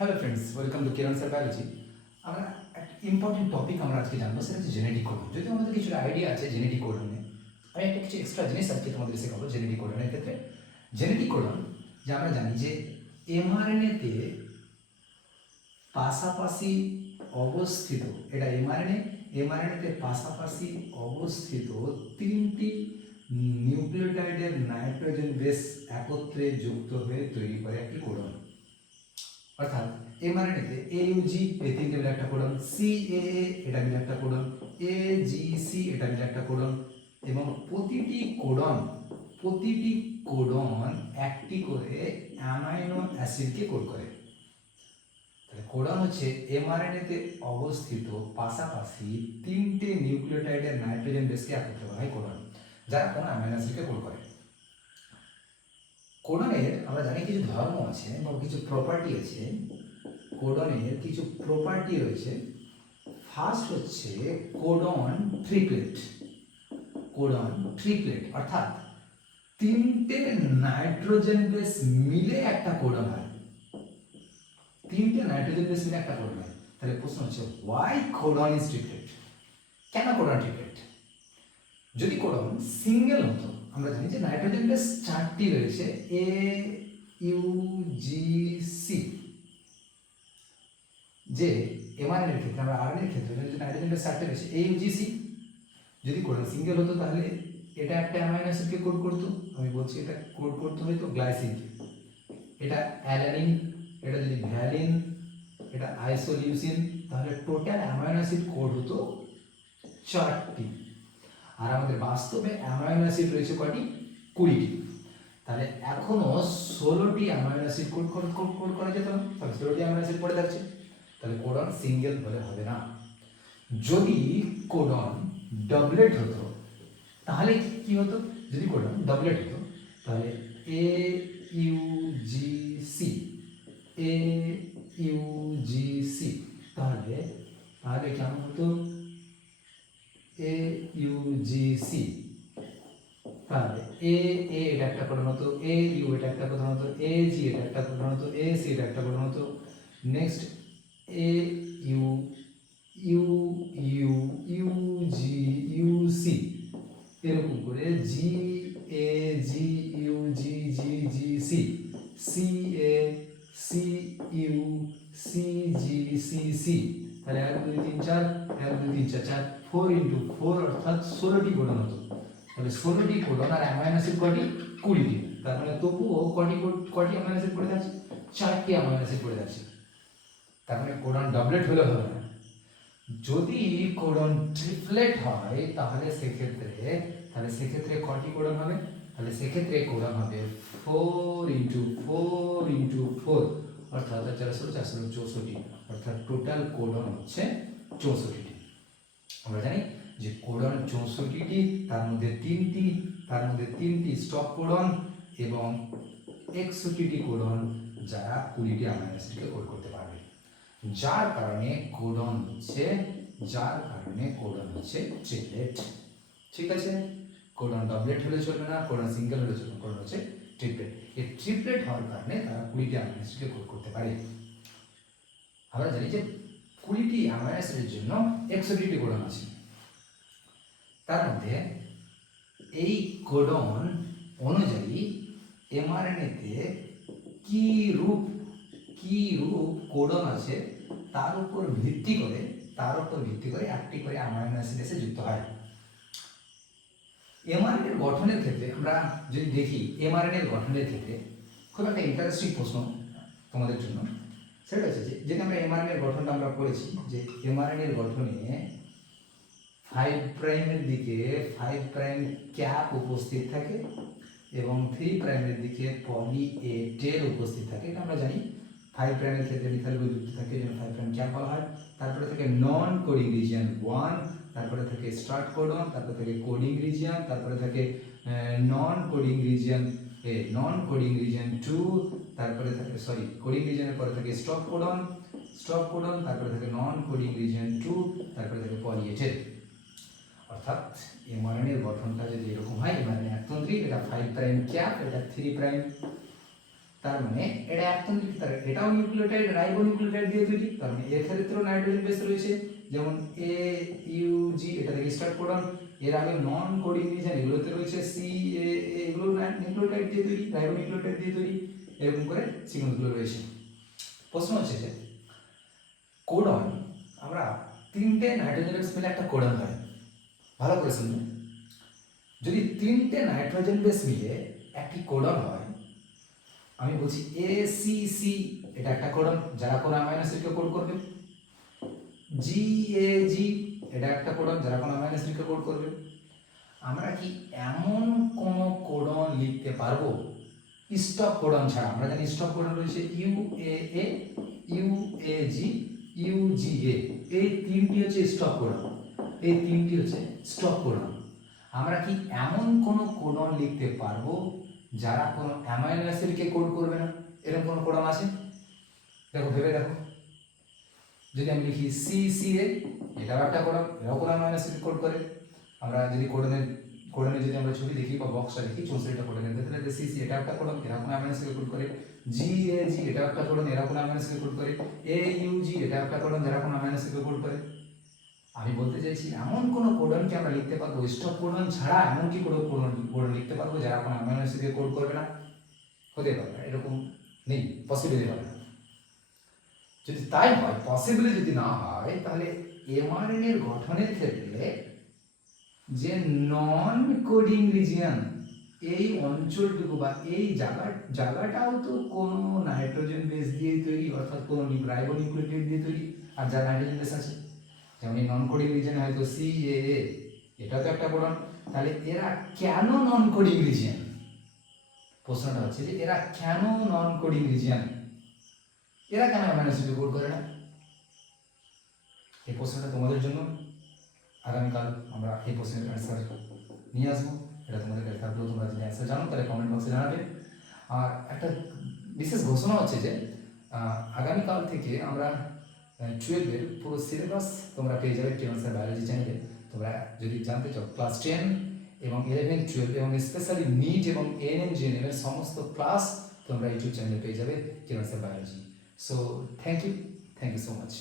Hello friends, welcome to Kiran sir biology. আমরা একটা important topic আমরা আজকে জানবো, সেটা হচ্ছে জেনেটিক কোডন। যদিও আমাদের কিছু আইডিয়া আছে জেনেটিক কোডনে, আমি একটা কিছু এক্সট্রা জিনিস আজকে তোমাদের শেখাবো জেনেটিক কোডনের ক্ষেত্রে। জেনেটিক কোডন যে আমরা জানি যে এমআরএনএতে পাশাপাশি অবস্থিত, এটা এমআরএনএতে পাশাপাশি অবস্থিত তিনটি নিউক্লিওটাইডের নাইট্রোজেন বেস একত্রে যুক্ত হয়ে তৈরি করে একটি কোডন। অর্থাৎ এমআরএনএতে AUG এই তিনটে মিলে একটা কোডন, CAA এটা মিলে একটা কোডন, AGC এটা মিলে একটা কোডন, এবং প্রতিটি কোডন একটি করে অ্যামাইনো অ্যাসিডকে কোড করে। তাহলে কোডন হচ্ছে এমআরএনএতে অবস্থিত পাশাপাশি তিনটে নিউক্লিওটাইডের নাইট্রোজেন বেসকে একত্রে বলা হয় কোডন, যারা কোনো অ্যামাইনো অ্যাসিডকে কোড করে। কোডনের আমরা জানি কিছু ধর্ম আছে বা কিছু প্রপার্টি আছে। কোডনের কিছু প্রপার্টি রয়েছে। ফার্স্ট হচ্ছে কোডন ট্রিপলেট। অর্থাৎ তিনটে নাইট্রোজেন বেস মিলে একটা কোডন হয়। তাহলে প্রশ্ন হচ্ছে ওয়াই কোডন ইজ ট্রিপলেট? কেন কোডন ট্রিপলেট? যদি কোডন সিঙ্গেল হতো, আমরা জানি যে নাইট্রোজেন বেস চারটি রয়েছে, AUGC, যে এমআরএনএর ক্ষেত্রে, আমরা আরএনএর ক্ষেত্রে যদি নাইট্রোজেন বেস চারটে রয়েছে AUGC, যদি কোডন সিঙ্গেল হতো তাহলে এটা একটা অ্যামাইনো অ্যাসিডকে কোড করতো, আমি বলছি এটা কোড করতে হয়তো গ্লাইসিন, এটা অ্যালানিন, এটা যদি ভ্যালিন, এটা আইসোলিউসিন, তাহলে টোটাল অ্যামাইনো অ্যাসিড কোড হতো চারটি। আর আমাদের বাস্তবে অ্যামাইনো অ্যাসিড রয়েছে কয়টি? 20টি। তাহলে এখনো 16টি অ্যামাইনো অ্যাসিড কোড করা যেত না, তাহলে 16টি অ্যামাইনো অ্যাসিড পড়ে থাকছে। তাহলে কোডন সিঙ্গেল হলে হবে না। যদি কোডন ডবলেট হতো তাহলে কি হতো? যদি কোডন ডবলেট হতো তাহলে AUGC, তাহলে কেমন হতো? AUGC, তাহলে এটা একটা কোডন হতো, AU এটা একটা কোডন হতো, AG এটা একটা কোডন হতো, AC এটা একটা কোডন হতো। নেক্সট AU UG UC, এরকম করে GAGUGGGC, CACUCGCC, তাহলে 1 2 3 4, 1 2 3 4 4, 4 × 4 অর্থাৎ 16টি কোডন হতো। তাহলে 16টি কোডন আর অ্যামাইনো অ্যাসিড কয়টি? 20টি। তার মানে তবুও কয়টি অ্যামাইনো অ্যাসিড পড়ে যাচ্ছে? 4টি অ্যামাইনো অ্যাসিড পড়ে যাচ্ছে। তার মানে কোডন ডবলেট হলে হবে না। যদি কোডন ট্রিপলেট হয় তাহলে সেক্ষেত্রে কয়টি কোডন হবে? তাহলে সেক্ষেত্রে কোডন হবে 4 × 4 × 4, অর্থাৎ 464, অর্থাৎ টোটাল কোডন হচ্ছে 64টি। আমরা জানি যে কোডন 64টি, তার মধ্যে তিনটি স্টপ কোডন এবং 61টি কোডন যারা 20টি অ্যামাইনো অ্যাসিডকে কোড করতে পারবে, যার কারণে কোডন হচ্ছে ট্রিপলেট। ঠিক আছে, কোডন ডবলেট হলে চলবে না, কোডন সিঙ্গেল হলে চলবে, কোডন হচ্ছে ট্রিপলেট। এই ট্রিপলেট হওয়ার কারণে তারা 20টি অ্যামাইনো অ্যাসিডকে কোড করতে পারে। আমরা জানি যে 20টি অ্যামাইনো অ্যাসিডের জন্য 61টি কোডন আছে। তার মধ্যে এই কোডন অনুযায়ী এমআরএনএতে কি রূপ কোডন আছে তার উপর ভিত্তি করে একটি করে অ্যামাইনো অ্যাসিড এসে যুক্ত হয়। এমআরএনএর গঠনের ক্ষেত্রে আমরা যদি দেখি, এমআরএনএর গঠনের ক্ষেত্রে খুব একটা ইন্টারেস্টিং প্রশ্ন তোমাদের জন্য, সেটা হচ্ছে যে আমরা এমআরএনএর গঠনটা আমরা পড়েছি যে এমআরএনএর গঠনে 5 প্রাইমের দিকে 5 প্রাইম ক্যাপ উপস্থিত থাকে এবং 3 প্রাইমের দিকে পলি এ টেল উপস্থিত থাকে। এটা আমরা জানি 5 প্রাইমের ক্ষেত্রে মিথাইল গ্রুপ যুক্ত থাকে, যেন 5 প্রাইম ক্যাপ বলা হয়। তারপরে থাকে নন কোডিং রিজিয়ন 1, তারপরে থাকে স্টার্ট কোডন, তারপরে থাকে কোডিং রিজিয়ন, তারপরে থাকে নন কোডিং রিজিয়ন 2, তারপরে থাকে কোডিং রিজিয়নের পরে থাকে স্টপ কোডন, তারপরে থাকে নন কোডিং রিজিয়ন 2, তারপরে থাকে পলি এ টেল। অর্থাৎ এমআরএনএর গঠনটা যদি এরকম হয়, এমআরএনএ একতন্ত্রী, এটা 5 প্রাইম ক্যাপ, এটা 3 প্রাইম তার মানে এটা একদম তার এটাও নিউক্লিওটাইড রাইবো নিউক্লিওটাইড দিয়ে তৈরি, তার মানে এর ক্ষেত্রেও নাইট্রোজেন বেস রয়েছে, যেমন এ ইউ জি এটা থেকে স্টার্ট কোডন, এর আগে নন কোডিং রিজন এগুলোতে রয়েছে সি এ এগুলো নিউক্লিওটাইড দিয়ে তৈরি, রাইবো নিউক্লিওটাইড দিয়ে তৈরি, এরকম করে সিকোয়েন্সগুলো রয়েছে। প্রশ্ন হচ্ছে যে কোডন আমরা তিনটে নাইট্রোজেন বেস মিলে একটা কোডন হয়, ভালো করে শুনবেন, যদি তিনটে নাইট্রোজেন বেস মিলে একটি কোডন হয়, আমি বলছি এ সি সি এটা একটা কোডন যারা কোন অ্যামাইনো অ্যাসিডকে কোড করবে, জি এ জি এটা একটা কোডন যারা কোন অ্যামাইনো অ্যাসিডকে কোড করবে। আমরা কি এমন কোন কোডন লিখতে পারবো স্টপ কোডন ছাড়া? আমরা জানি স্টপ কোডন রয়েছে U A A, U A G, U G A, এই তিনটি হচ্ছে স্টপ কোডন, এই তিনটি হচ্ছে স্টপ কোডন। আমরা কি এমন কোন কোডন লিখতে পারবো যারা কোনো অ্যামাইনো অ্যাসিডকে কোড করবে না? এরকম কোনো কোডন আছে? দেখো ভেবে দেখো, যদি আমি লিখি সি সি এ এটাও একটা কোডন, এটাও কোনো অ্যামাইনো অ্যাসিড কোড করে। আমরা যদি কোডনের যদি আমরা ছবি দেখি বা বক্সটা দেখি 64টা কোডনের ভেতরে সি সি এটা একটা কোডন, এরা কোনো অ্যামাইনো অ্যাসিড কোড করে, জি এ জি এটা একটা কোডন, এরা কোনো অ্যামাইনো অ্যাসিড কোড করে, এ ইউ জি এটা একটা কোডন, যারা কোনো অ্যামাইনো অ্যাসিড কোড করে। আমি বলতে চাইছি এমন কোন কোডনকে আমরা লিখতে পারবো স্টপ কোডন ছাড়া, এমন কি কোনো কোডন লিখতে পারবো যারা কোনো অ্যামাইনো অ্যাসিডকে কোড করবে না? হতে পারে না, এরকম নেই, পসিবলই হবে না। যদি তাই হয়, পসিবলি যদি না হয়, তাহলে এমআরএনএ এর গঠনের ক্ষেত্রে যে নন কোডিং রিজিয়ন এই অঞ্চলটুকু বা এই জায়গাটাও তো কোনো নাইট্রোজেন বেস দিয়ে তৈরি, অর্থাৎ কোনো রাইবো নিউক্লিওটাইড দিয়ে তৈরি, আর যার নাইট্রোজেন বেস আছে, যেমন এই নন কোডিং রিজিয়নে হয়তো সি এ এ এটা তো একটা কোডন, তাহলে এরা কেন নন কোডিং রিজিয়ন? প্রশ্নটা হচ্ছে যে এরা কেন নন কোডিং রিজিয়ন, এরা কেন অ্যামাইনো অ্যাসিড কোড করে না? এই প্রশ্নটা তোমাদের জন্য, আগামীকাল আমরা এই প্রশ্নের অ্যান্সার নিয়ে আসবো, এটা তোমাদের কাছে থাকলেও তোমরা যদি অ্যান্সার জানো তাহলে কমেন্ট বক্সে জানাবে। আর একটা বিশেষ ঘোষণা হচ্ছে যে আগামীকাল থেকে আমরা 12-এর পুরো সিলেবাস তোমরা পেয়ে যাবে কেমিস্ট্রি বায়োলজি চ্যানেলে। তোমরা যদি জানতে চাও ক্লাস 10 এবং 11, 12 এবং স্পেশালি নিট এবং এএনএম জিএনএম এর সমস্ত ক্লাস তোমরা ইউটিউব চ্যানেলে পেয়ে যাবে chemistry biology. So thank you so much.